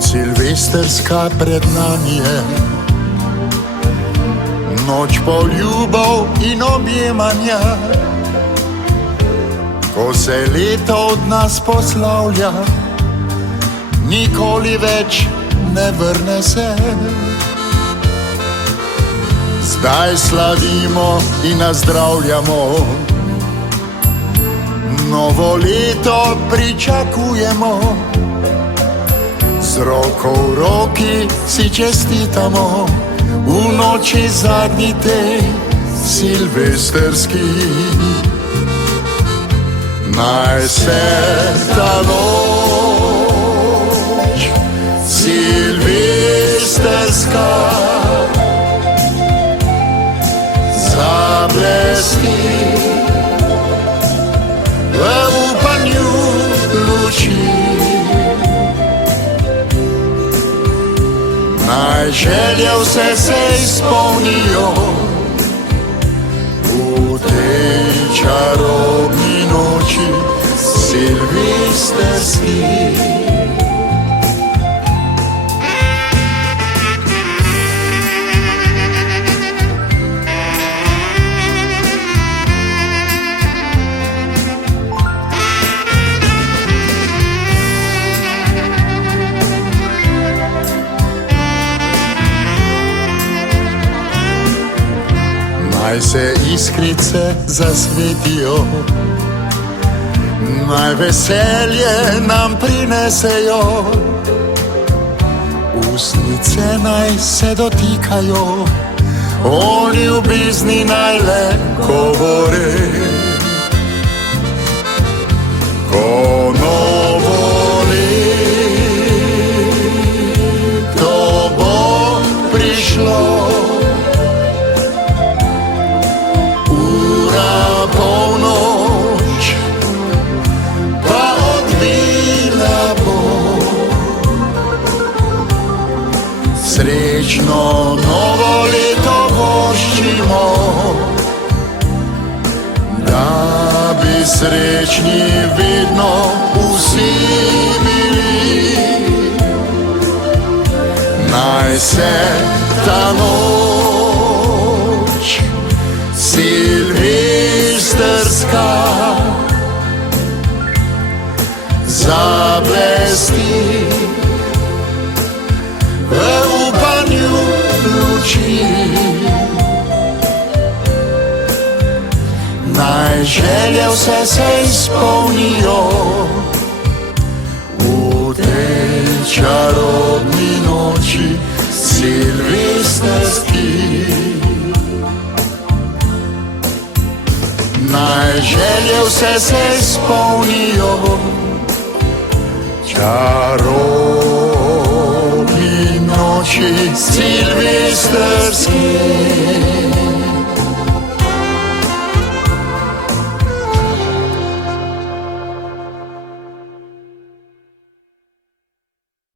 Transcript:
Noć silvesterska pred nami je, noć poljubov in objemanja. Ko se leto od nas poslavlja, nikoli več ne vrne se. Zdaj slavimo in nazdravljamo, novo leto pričakujemo. Z roko v roki si čestitamo, v noči zadnji tej silvestrski. Naj se ta noč silvestrska zablesti v upanju luči. Naj želje vse se izpolnijo v tej čarobni noči silvestrski. Naj se iskrice zasvetijo, naj veselje nam prinesejo, ustnice naj se dotikajo, o ljubezni naj le govore. Ko novo leto bo prišlo, srečno novo leto voščimo, da bi srečni vedno vsi bili. Naj se ta noč silvestrska zablesti v upanju luči. Naj želje vse se izpolnijo v tej čarobni noči silvestrski. Naj želje vse se izpolnijo čarobni noči silvestrski.